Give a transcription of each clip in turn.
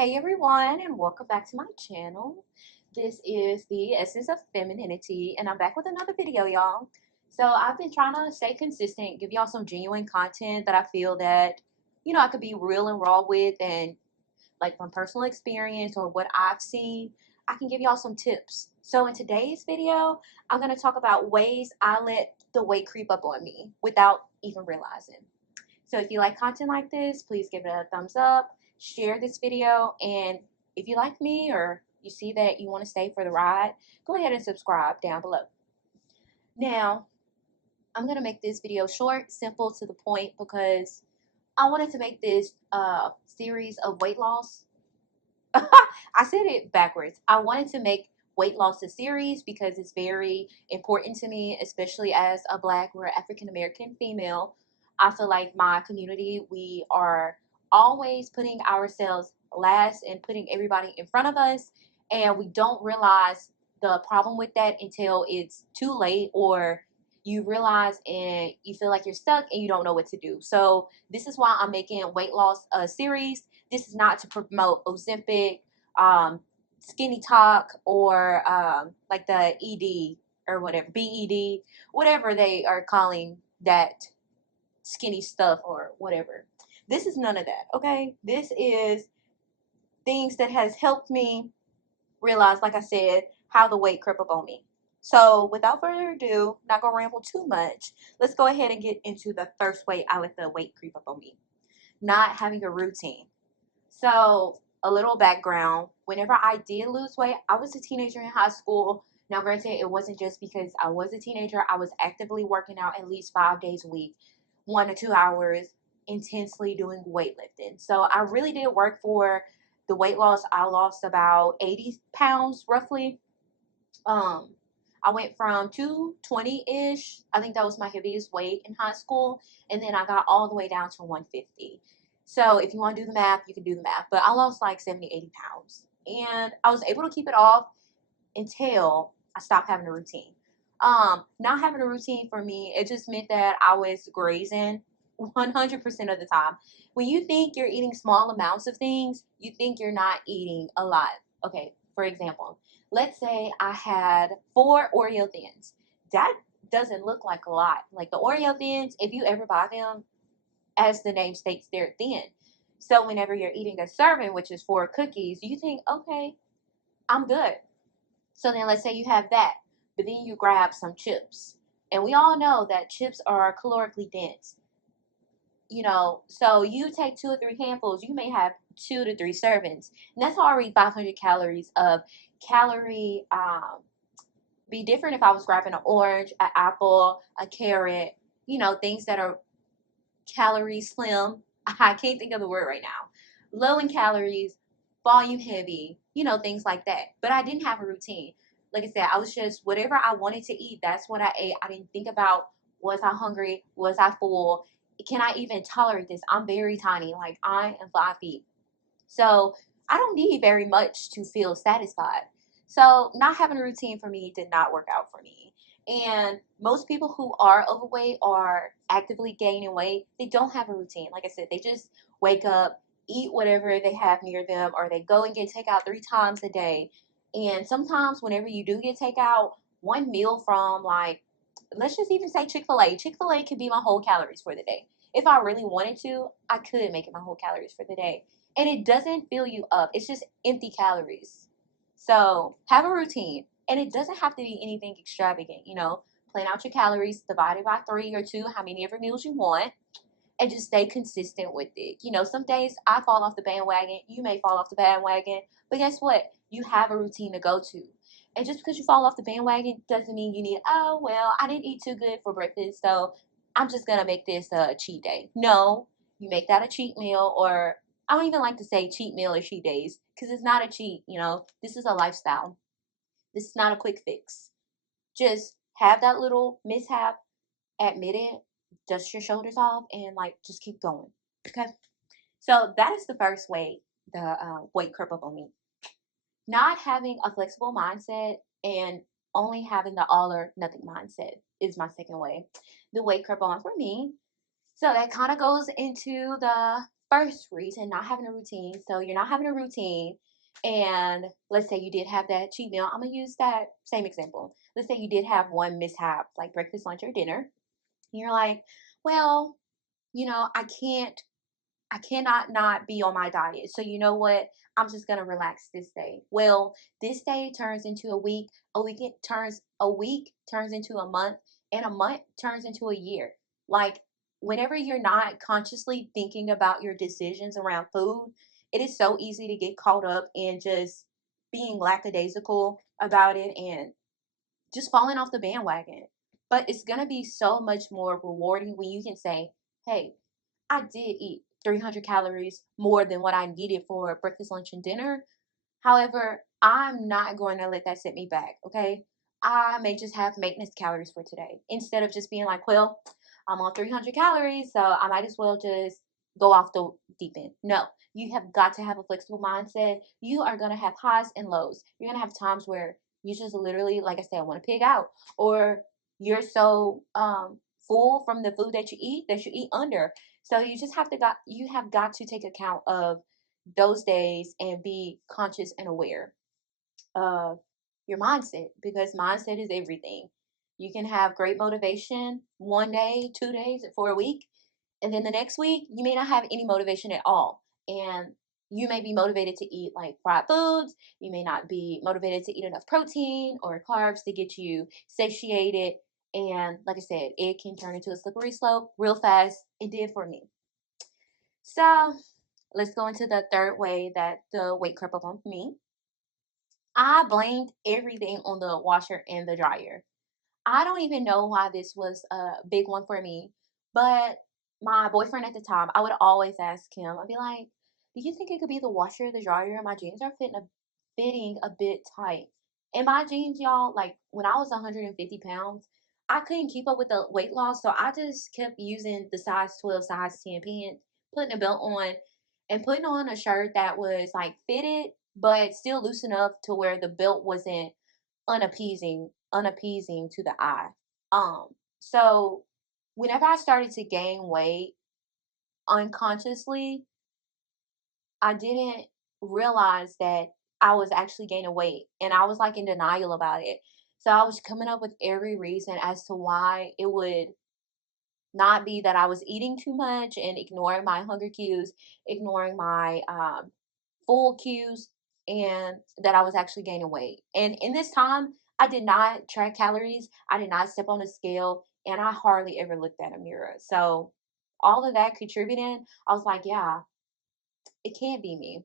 Hey everyone, and welcome back to my channel. This is the Essence of Femininity, and I'm back with another video, y'all. So I've been trying to stay consistent, give y'all some genuine content that I feel that, I could be real and raw with, and like from personal experience or what I've seen, I can give y'all some tips. So in today's video, I'm going to talk about ways I let the weight creep up on me without even realizing. So if you like content like this, please give it a thumbs up, share this video, and if you like me or you see that you want to stay for the ride, go ahead and subscribe down below. Now, I'm going to make this video short, simple, to the point because I wanted to make this series of weight loss. I said it backwards. I wanted to make weight loss a series because it's very important to me, especially as a Black or African American female. I feel like my community, we are always putting ourselves last and putting everybody in front of us, and we don't realize the problem with that until it's too late, or you realize and you feel like you're stuck and you don't know what to do. So this is why I'm making weight loss a series. This is not to promote Ozempic, um, Skinny Talk, or like the ED or whatever, BED, whatever they are calling that skinny stuff or whatever. This is none of that, okay? This is things that has helped me realize, like I said, how the weight crept up on me. So without further ado, not gonna ramble too much. Let's go ahead and get into the first way I let the weight creep up on me. Not having a routine. So, a little background. Whenever I did lose weight, I was a teenager in high school. Now, granted, it wasn't just because I was a teenager. I was actively working out at least 5 days a week, 1 to 2 hours, intensely doing weightlifting. So, I really did work for the weight loss. I lost about 80 pounds roughly. Um, I went from 220-ish. I think that was my heaviest weight in high school. And then I got all the way down to 150. So if you want to do the math, you can do the math. But I lost like 70, 80 pounds. And I was able to keep it off until I stopped having a routine. Not having a routine for me, it just meant that I was grazing 100% of the time. When you think you're eating small amounts of things, you think you're not eating a lot. Okay, for example, let's say I had 4 Oreo thins. That doesn't look like a lot. Like the Oreo thins, if you ever buy them, as the name states, they're thin. So whenever you're eating a serving, which is 4 cookies, you think, okay, I'm good. So then let's say you have that, but then you grab some chips. And we all know that chips are calorically dense. So you take 2 or 3 handfuls, you may have 2 to 3 servings. And that's already 500 calories of calorie. Be different if I was grabbing an orange, an apple, a carrot, things that are calorie slim. I can't think of the word right now. Low in calories, volume heavy, things like that. But I didn't have a routine. Like I said, I was just whatever I wanted to eat, that's what I ate. I didn't think about, was I hungry? Was I full? Can I even tolerate this? I'm very tiny. Like I am 5 feet. So I don't need very much to feel satisfied. So not having a routine for me did not work out for me. And most people who are overweight or actively gaining weight, they don't have a routine. Like I said, they just wake up, eat whatever they have near them, or they go and get takeout 3 times a day. And sometimes whenever you do get takeout, one meal from, like, let's just even say Chick-fil-A. Chick-fil-A could be my whole calories for the day. If I really wanted to, I could make it my whole calories for the day. And it doesn't fill you up. It's just empty calories. So have a routine. And it doesn't have to be anything extravagant, Plan out your calories, divide it by 3 or 2, how many ever meals you want, and just stay consistent with it. Some days I fall off the bandwagon, you may fall off the bandwagon, but guess what? You have a routine to go to. And just because you fall off the bandwagon doesn't mean you need, oh, well, I didn't eat too good for breakfast, so I'm just going to make this a cheat day. No, you make that a cheat meal, or I don't even like to say cheat meal or cheat days because it's not a cheat, This is a lifestyle. This is not a quick fix. Just have that little mishap, admit it, dust your shoulders off, and like just keep going. Okay. So that is the first way the weight crept up on me. Not having a flexible mindset and only having the all or nothing mindset is my second way. The weight crept on for me. So that kind of goes into the first reason, not having a routine. So you're not having a routine, and let's say you did have that cheat meal. I'm gonna use that same example. Let's say you did have one mishap, like breakfast, lunch, or dinner. And you're like, well, I cannot not be on my diet. So you know what? I'm just gonna relax this day. Well, this day turns into a week. A week turns into a month, and a month turns into a year. Like whenever you're not consciously thinking about your decisions around food, it is so easy to get caught up in just being lackadaisical about it and just falling off the bandwagon. But it's gonna be so much more rewarding when you can say, hey, I did eat 300 calories more than what I needed for breakfast, lunch, and dinner. However, I'm not going to let that set me back, okay? I may just have maintenance calories for today instead of just being like, well, I'm on 300 calories, so I might as well just go off the deep end. No, you have got to have a flexible mindset. You are going to have highs and lows. You're going to have times where you just literally, like I said, want to pig out, or you're so full from the food that you eat under. So you have got to take account of those days and be conscious and aware of your mindset, because mindset is everything. You can have great motivation one day, 2 days, for a week, and then the next week you may not have any motivation at all. And you may be motivated to eat like fried foods. You may not be motivated to eat enough protein or carbs to get you satiated. And like I said, it can turn into a slippery slope real fast. It did for me. So let's go into the third way that the weight crept up on me. I blamed everything on the washer and the dryer. I don't even know why this was a big one for me, but my boyfriend at the time, I would always ask him, I'd be like, do you think it could be the washer or the dryer? My jeans are fitting a bit tight. And my jeans, y'all, like when I was 150 pounds, I couldn't keep up with the weight loss. So I just kept using the size 12, size 10 pants, putting a belt on, and putting on a shirt that was like fitted, but still loose enough to where the belt wasn't unappeasing to the eye. So whenever I started to gain weight unconsciously, I didn't realize that I was actually gaining weight, and I was like in denial about it. So I was coming up with every reason as to why it would not be that I was eating too much and ignoring my hunger cues, ignoring my full cues, and that I was actually gaining weight. And in this time, I did not track calories, I did not step on a scale, and I hardly ever looked at a mirror. So all of that contributing, I was like, yeah, it can't be me.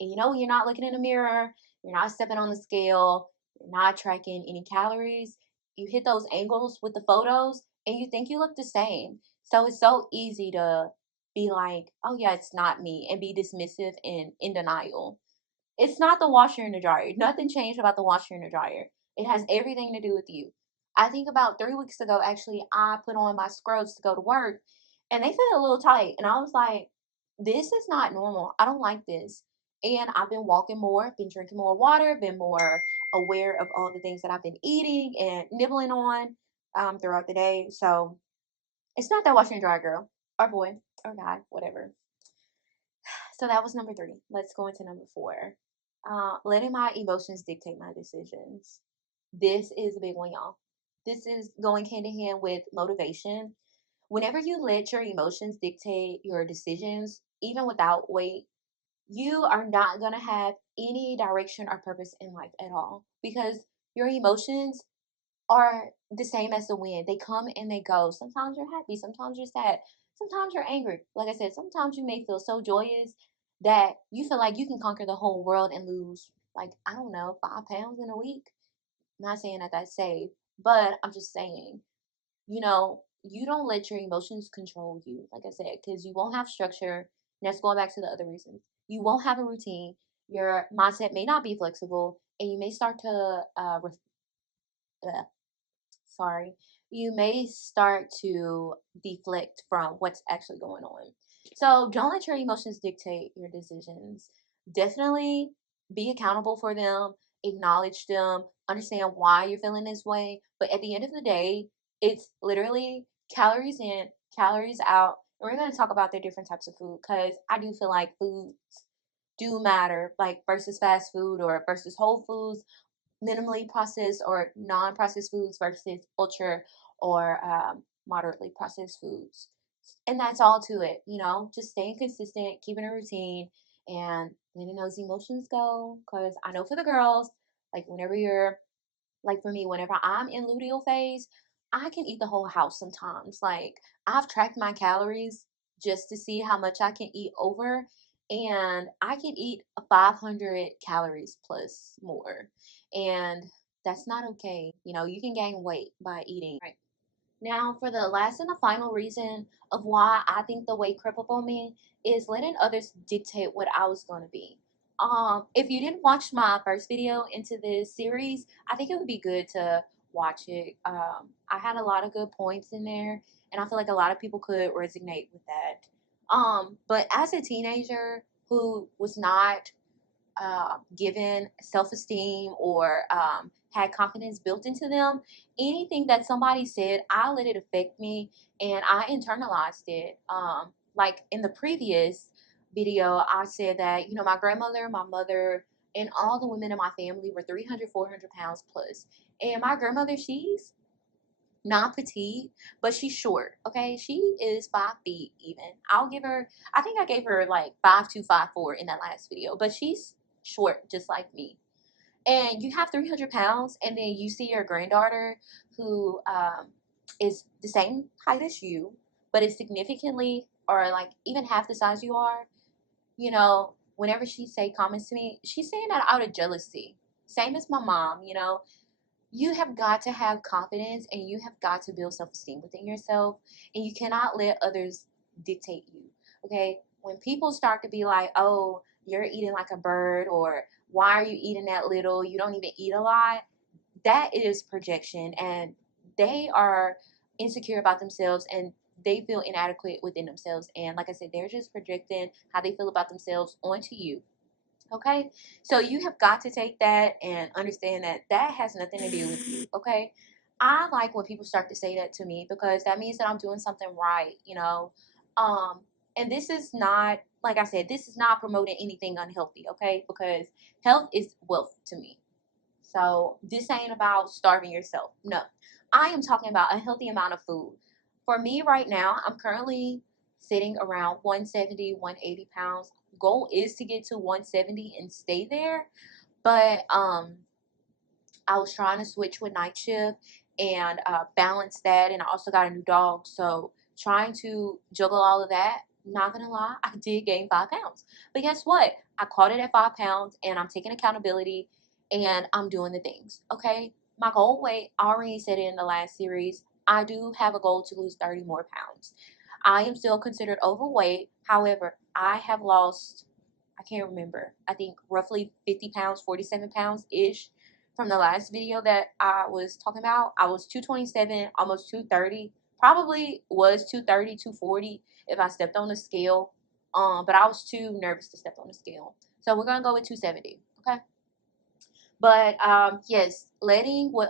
And you're not looking in the mirror, you're not stepping on the scale, you're not tracking any calories. You hit those angles with the photos and you think you look the same. So it's so easy to be like, oh yeah, it's not me, and be dismissive and in denial. It's not the washer and the dryer. Nothing changed about the washer and the dryer. It has everything to do with you. I think about 3 weeks ago, actually, I put on my scrubs to go to work and they fit a little tight. And I was like, this is not normal. I don't like this. And I've been walking more, been drinking more water, been more aware of all the things that I've been eating and nibbling on throughout the day. So it's not that washer and dryer girl or boy or guy, whatever. So that was number three. Let's go into number four. Letting my emotions dictate my decisions. This is a big one, y'all. This is going hand in hand with motivation. Whenever you let your emotions dictate your decisions, even without weight, you are not going to have any direction or purpose in life at all, because your emotions are the same as the wind. They come and they go. Sometimes you're happy, sometimes you're sad, sometimes you're angry. Like I said, sometimes you may feel so joyous that you feel like you can conquer the whole world and lose, like, I don't know, 5 pounds in a week. I'm not saying that that's safe, but I'm just saying, you don't let your emotions control you, like I said, because you won't have structure. And that's going back to the other reasons. You won't have a routine. Your mindset may not be flexible, and you may start to sorry, you may start to deflect from what's actually going on. So don't let your emotions dictate your decisions. Definitely be accountable for them, acknowledge them, understand why you're feeling this way. But at the end of the day, it's literally calories in, calories out. we're going to talk about the different types of food because I do feel like foods do matter, like versus fast food or versus whole foods, minimally processed or non-processed foods versus ultra or moderately processed foods. And that's all to it, you know, just staying consistent, keeping a routine, and letting those emotions go. Because I know for the girls, like whenever you're, like for me, whenever I'm in luteal phase, I can eat the whole house sometimes. Like I've tracked my calories just to see how much I can eat over, and I can eat 500 calories plus more. And that's not okay. You know, you can gain weight by eating. Right. Now, for the last and the final reason of why I think the weight crept up on me is letting others dictate what I was going to be. If you didn't watch my first video into this series, I think it would be good to watch it. I had a lot of good points in there, and I feel like a lot of people could resonate with that. But as a teenager who was not given self esteem or had confidence built into them, anything that somebody said, I let it affect me and I internalized it. Like in the previous video, I said that, you know, my grandmother, my mother, and all the women in my family were 300, 400 pounds plus. And my grandmother, she's not petite, but she's short. Okay, she is 5 feet even. I'll give her. I think I gave her like 5'2", 5'4" in that last video, but she's short just like me. And you have 300 pounds, and then you see your granddaughter who is the same height as you, but is significantly or like even half the size you are. You know, whenever she say comments to me, she's saying that out of jealousy. Same as my mom. You know, you have got to have confidence and you have got to build self-esteem within yourself, and you cannot let others dictate you. Okay, when people start to be like, oh, you're eating like a bird, or why are you eating that little, you don't even eat a lot, that is projection, and they are insecure about themselves and they feel inadequate within themselves, and like I said, they're just projecting how they feel about themselves onto you. Okay, so you have got to take that and understand that that has nothing to do with you. Okay, I like when people start to say that to me because that means that I'm doing something right, you know. um and this is not, like I said, this is not promoting anything unhealthy, okay, because health is wealth to me. So this ain't about starving yourself. No, I am talking about a healthy amount of food. For me right now, I'm currently sitting around 170, 180 pounds. Goal is to get to 170 and stay there. But I was trying to switch with night shift and balance that. And I also got a new dog. So trying to juggle all of that, not gonna lie, I did gain 5 pounds. But guess what? I caught it at 5 pounds and I'm taking accountability and I'm doing the things. Okay. My goal weight, I already said it in the last series. I do have a goal to lose 30 more pounds. I am still considered overweight. However, I have lost, I can't remember, I think roughly 50 pounds, 47 pounds ish from the last video that I was talking about. I was 227, almost 230. Probably was 230, 240 if I stepped on the scale. But I was too nervous to step on the scale. So we're gonna go with 270. Okay. But yes, letting what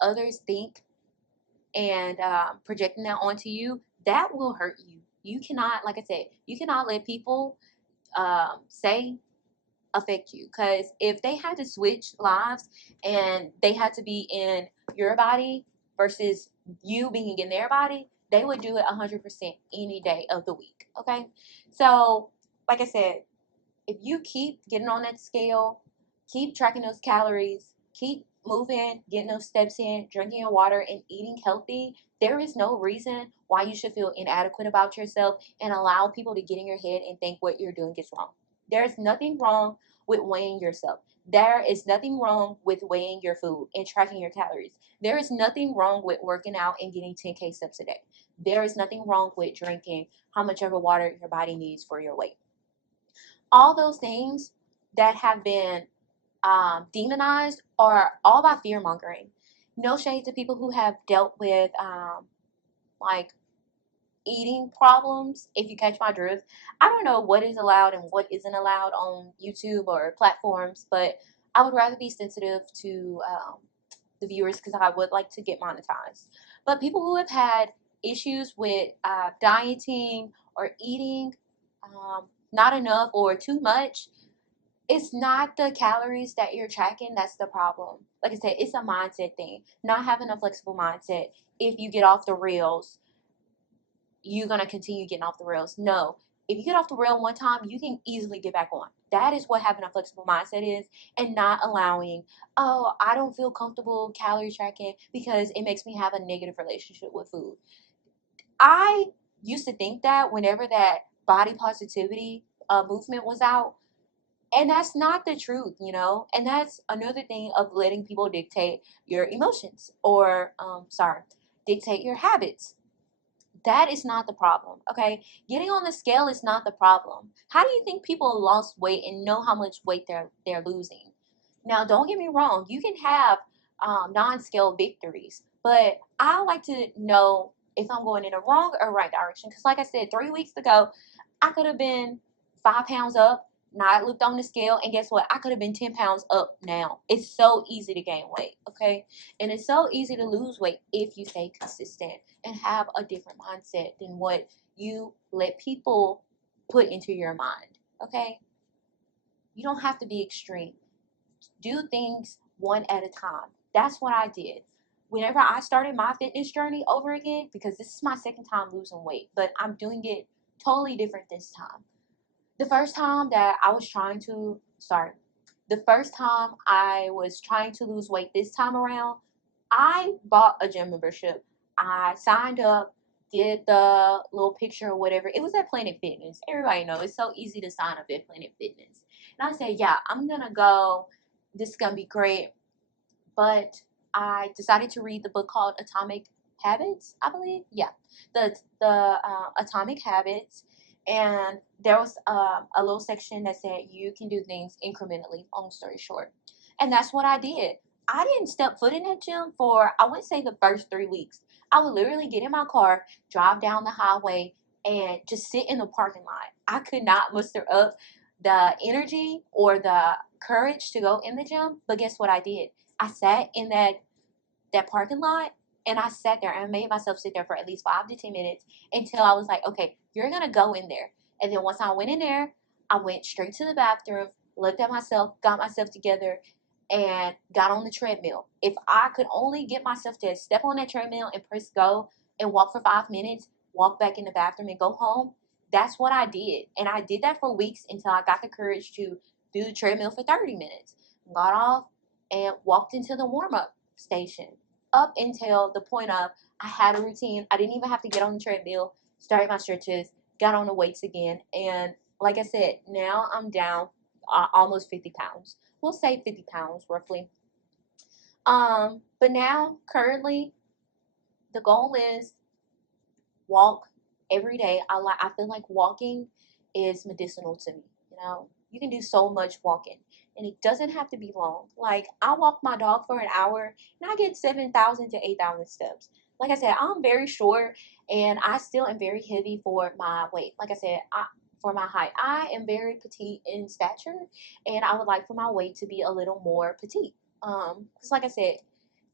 others think and projecting that onto you, that will hurt you. You cannot, like I said, you cannot let people say affect you, because if they had to switch lives and they had to be in your body versus you being in their body, they would do it 100% any day of the week. Okay, so like I said, if you keep getting on that scale, keep tracking those calories, keep moving, getting those steps in, drinking your water, and eating healthy, there is no reason why you should feel inadequate about yourself and allow people to get in your head and think what you're doing is wrong. There's nothing wrong with weighing yourself. There is nothing wrong with weighing your food and tracking your calories. There is nothing wrong with working out and getting 10K steps a day. There is nothing wrong with drinking how much ever water your body needs for your weight. All those things that have been demonized are all by fear mongering. No shade to people who have dealt with like eating problems, if you catch my drift. I don't know what is allowed and what isn't allowed on YouTube or platforms, but I would rather be sensitive to the viewers because I would like to get monetized. But people who have had issues with dieting or eating not enough or too much, it's not the calories that you're tracking that's the problem. Like I said, it's a mindset thing. Not having a flexible mindset. If you get off the rails, you're going to continue getting off the rails. No. If you get off the rail one time, you can easily get back on. That is what having a flexible mindset is, and not allowing, oh, I don't feel comfortable calorie tracking because it makes me have a negative relationship with food. I used to think that whenever that body positivity movement was out, and that's not the truth, you know. And that's another thing of letting people dictate your emotions, or sorry, dictate your habits. That is not the problem, okay? Getting on the scale is not the problem. How do you think people lost weight and know how much weight they're losing? Now, don't get me wrong, you can have non-scale victories, but I like to know if I'm going in the wrong or right direction. Because, like I said, 3 weeks ago, I could have been 5 pounds up. Now I looked on the scale, and guess what? I could have been 10 pounds up now. It's so easy to gain weight, okay? And it's so easy to lose weight if you stay consistent and have a different mindset than what you let people put into your mind, okay? You don't have to be extreme. Do things one at a time. That's what I did. Whenever I started my fitness journey over again, because this is my second time losing weight, but I'm doing it totally different this time. The first time that I was trying to, sorry, the first time I was trying to lose weight this time around, I bought a gym membership. I signed up, did the little picture or whatever. It was at Planet Fitness. Everybody knows it's so easy to sign up at Planet Fitness. And I said, yeah, I'm going to go. This is going to be great. But I decided to read the book called Atomic Habits, I believe. Yeah, the Atomic Habits. And there was a little section that said you can do things incrementally, long story short. And that's what I did. I didn't step foot in that gym for, I wouldn't say the first 3 weeks. I would literally get in my car, drive down the highway, and just sit in the parking lot. I could not muster up the energy or the courage to go in the gym. But guess what I did? I sat in that parking lot, and I sat there and made myself sit there for at least 5 to 10 minutes until I was like, okay, you're gonna go in there. And then once I went in there, I went straight to the bathroom, looked at myself, got myself together, and got on the treadmill. If I could only get myself to step on that treadmill and press go and walk for 5 minutes, walk back in the bathroom and go home, that's what I did. And I did that for weeks until I got the courage to do the treadmill for 30 minutes. Got off and walked into the warm up station up until the point of I had a routine. I didn't even have to get on the treadmill, started my stretches, got on the weights again. And like I said, now I'm down almost 50 pounds. We'll say 50 pounds roughly. But now currently the goal is walk every day. I feel like walking is medicinal to me. You know, you can do so much walking, and it doesn't have to be long. Like I walk my dog for an hour, and I get 7,000 to 8,000 steps. Like I said, I'm very short, and I still am very heavy for my weight. Like I said, for my height, I am very petite in stature, and I would like for my weight to be a little more petite. Because like I said,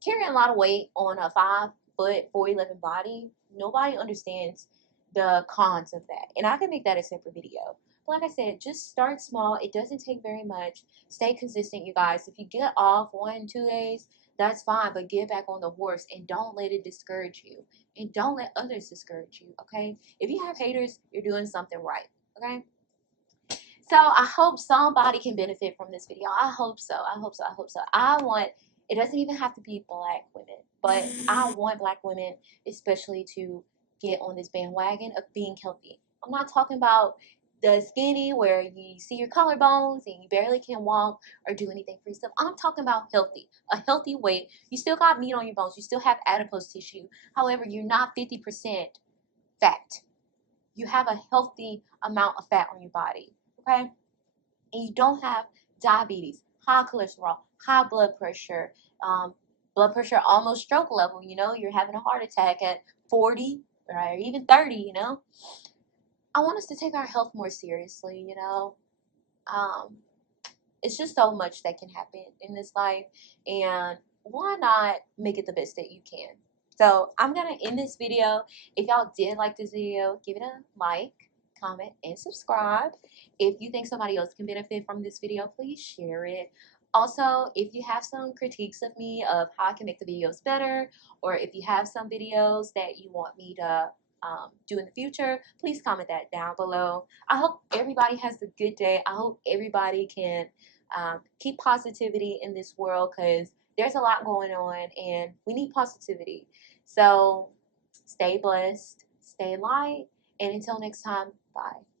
carrying a lot of weight on a 5 foot 4'11" body, nobody understands the cons of that. And I can make that a separate video. But like I said, just start small. It doesn't take very much. Stay consistent, you guys. If you get off 1, 2 days, that's fine. But get back on the horse and don't let it discourage you. And don't let others discourage you, okay? If you have haters, you're doing something right, okay? So I hope somebody can benefit from this video. I hope so. I hope so. I hope so. It doesn't even have to be black women, but I want black women especially to get on this bandwagon of being healthy. I'm not talking about the skinny where you see your collarbones and you barely can walk or do anything for yourself. I'm talking about healthy, a healthy weight. You still got meat on your bones. You still have adipose tissue. However, you're not 50% fat. You have a healthy amount of fat on your body, okay? And you don't have diabetes, high cholesterol, high blood pressure almost stroke level. You know, you're having a heart attack at 40 or even 30, you know. I want us to take our health more seriously, you know. It's just so much that can happen in this life, and why not make it the best that you can? So I'm gonna end this video. If y'all did like this video, give it a like, comment, and subscribe. If you think somebody else can benefit from this video, please share it. Also, if you have some critiques of me of how I can make the videos better, or if you have some videos that you want me to do in the future, please comment that down below. I hope everybody has a good day. I hope everybody can keep positivity in this world, because there's a lot going on and we need positivity. So stay blessed, stay light, and until next time, bye.